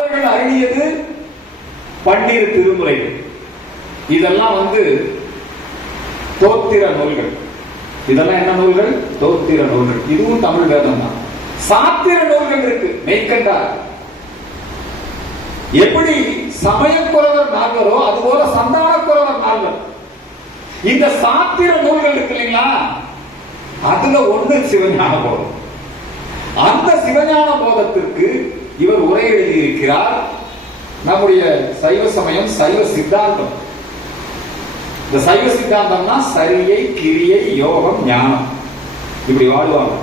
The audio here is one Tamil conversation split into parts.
அருளியது பன்னிரு திருமுறைகள். இதெல்லாம் தோத்திர நூல்கள். இதெல்லாம் என்ன நூல்கள்? தோத்திர நூல்கள். இதுவும் தமிழ் வேதம் தான். சாத்திர நூல்கள் இருக்கு. மெய்கண்டார் எப்படி சமயக்குறவர் நால்வரோ அதுபோல சந்தானக்குறவர் நால்வர். இந்த சாத்திர நூல்கள் இருக்கு இல்லைங்களா, அதுல ஒண்ணு சிவஞான போதம். அந்த சிவஞான போதத்திற்கு இவர் உரை எழுதியிருக்கிறார். நம்முடைய சைவ சமயம் சைவ சித்தாந்தம். இந்த சைவ சித்தாந்தம்னா சரியை, கிரியை, யோகம், ஞானம், இப்படி வாழ்வாங்க.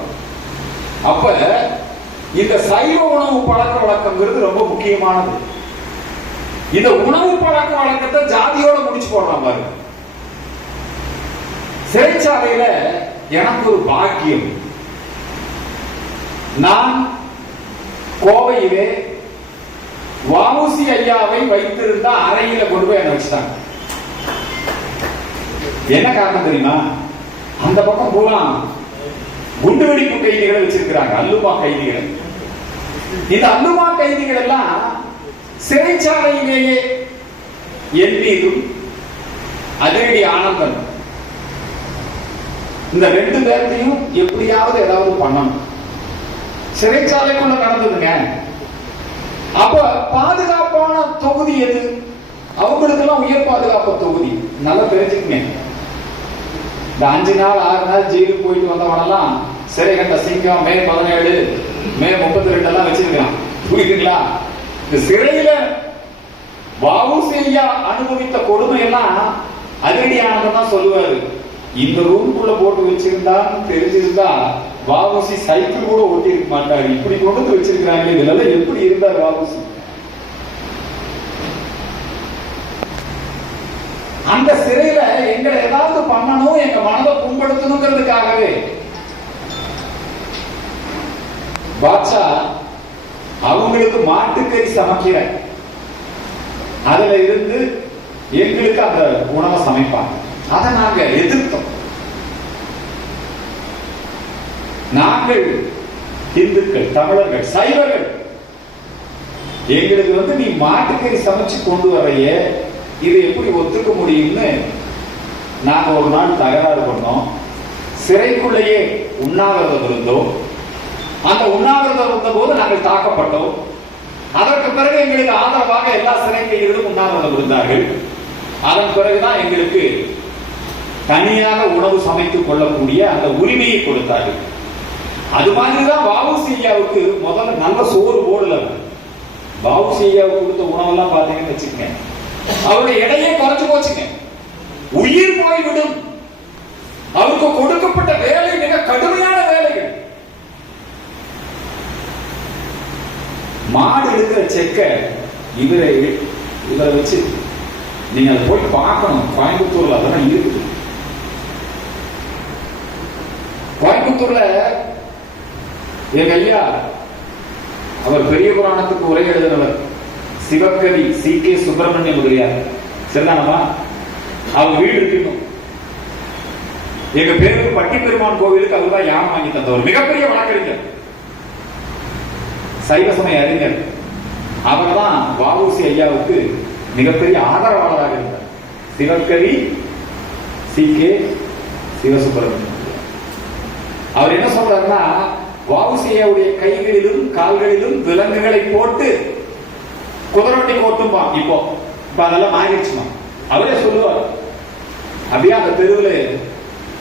அப்ப இந்த சைவ உணவு பழக்க வழக்கம்ங்கிறது ரொம்ப முக்கியமானது. இந்த உணவு பழக்க வழக்கத்தை ஜாதியோட முடிச்சு போடுறான் பாருங்க. சிறைச்சாலையில எனக்கு ஒரு பாக்கியம். நான் கோவையிலே வ.உ.சி. ஐயாவை வைத்திருந்த அறையில கொண்டு போய் என்ன வச்சுட்டாங்க. என்ன காரணம் தெரியுமா? அந்த பக்கம் பூரா குண்டுவெடிப்பு கைதிகளை வச்சிருக்கிறாங்க, அல்லுமா கைதிகள். இந்த அல்லுமா கைதிகள் எல்லாம் சிறைச்சாலையிலேயே என் மீதும் அதிரடி ஆனந்தன் இந்த ரெண்டு பேர்த்தையும் எப்படியாவது ஏதாவது பண்ணணும். சிறைச்சாலைக்குள்ள நடந்ததுங்க. அப்ப பாதுகாப்பான தொகுதி எது? அவங்களுக்கு எல்லாம் உயர் பாதுகாப்பு தொகுதி. நல்லா தெரிஞ்சுக்கங்க. இந்த 5 நாள் 6 நாள் ஜெயிலுக்கு போயிட்டு வந்தவனெல்லாம் சிறை கண்ட சிங்கம் மே 17 மே 32 எல்லாம் வச்சிருக்கலாம். புரியுதுங்களா? இந்த சிறையில வ.உ.சி. ஐயா அனுபவித்த கொடுமை எல்லாம் அதிரடியானதான் தான் சொல்லுவாரு. இந்த ரூம்குள்ள போட்டு வச்சிருந்தா தெரிஞ்சிருந்தா வ.உ.சி. சைக்கிள் கூட ஓட்டி இருக்க மாட்டாரு. இப்படி கொண்டு வச்சிருக்காங்க. இதுல எப்படி இருந்தார் வ.உ.சி.? அந்த சிறையில எங்களை ஏதாவது பண்ணணும், எங்க மனதை புண்படுத்தணுங்கிறதுக்காகவே பாட்சா அவங்களுக்கு மாட்டுக்கறி சமைக்கிற அதுல இருந்து எங்களுக்கு அந்த உணவை சமைப்பாங்க. அதை நாங்க எதிர்த்தோம். நாங்கள் இந்துக்கள், தமிழர்கள், சைவர்கள், எங்களுக்கு நீ மாட்டுக்கறி சமைச்சு கொண்டு வரைய இது எப்படி ஒத்துக்க முடியும்னு நாங்க ஒரு நாள் தகராறு பண்ணோம். சிறைக்குள்ளேயே உண்ணாவிரதம் இருந்தோம். அந்த உண்ணாவிரதம் இருந்த போது நாங்கள் தாக்கப்பட்டோம். அதற்கு பிறகு எங்களுக்கு ஆதரவாக எல்லா சிறை கைதிகளும் உண்ணாவிரதம் இருந்தார்கள். அதன் பிறகுதான் எங்களுக்கு தனியாக உணவு சமைத்துக் கொள்ளக்கூடிய அந்த உரிமையை கொடுத்தார்கள். அது மாதிரிதான் வ.உ.சி. ஐயாவுக்கு முதல்ல நல்ல சோறு போடல. வ.உ.சி. ஐயாவுக்கு கொடுத்த உணவெல்லாம் பாத்தீங்கன்னு வச்சுக்கங்க, அவருடைய எடையே குறைஞ்சு போச்சுங்க. உயிர் போய்விடும். அவருக்கு கொடுக்கப்பட்ட வேலை மிக கடுமையான வேலைகள். மாடு எடுக்கிற செக்க இவரை வச்சு நீங்க அதை போய் பார்க்கணும். கோயம்புத்தூர்ல அதெல்லாம் இருக்குது. கோயம்புத்தூர்ல எங்க ஐயா அவர் பெரிய புராணத்துக்கு உரை எழுதினவர் சிவகவி சி.கே. சுப்பிரமணிய முதலியார். சரிதானமா? அவங்க வீடு இருக்கணும். எங்க பேருக்கு பட்டி பெருமான் கோவிலுக்கு அவர்தான் யானை வாங்கி தந்தவர். மிகப்பெரிய வழக்கறிஞர், சைவ சமய அறிஞர். அவர் தான் வ.உ.சி. ஐயாவுக்கு மிகப்பெரிய ஆதரவாளராக இருந்தார். சிவகவி சி.கே. சிவசுப்பிரமணியம். அவர் என்ன சொல்றாருன்னா, வ.உ.சி. ஐயாவுடைய கைகளிலும் கால்களிலும் விலங்குகளை போட்டு குதிரவண்டி ஓட்டும்பா. இப்போ அதெல்லாம் மாறிடுச்சுமா. அவரே சொல்லுவார். அப்படியே அந்த தெருவில்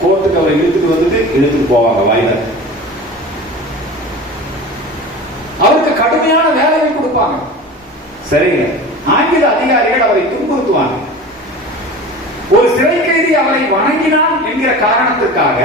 கோர்ட்டுக்கு அவரை இழுத்துட்டு போவாங்க வாயில. அவருக்கு கடுமையான வேலைகள் கொடுப்பாங்க. சரிங்க. ஆங்கில அதிகாரிகள் அவரை துன்புறுத்துவாங்க. ஒரு சிறை கைதி அவரை வணங்கினான் என்கிற காரணத்திற்காக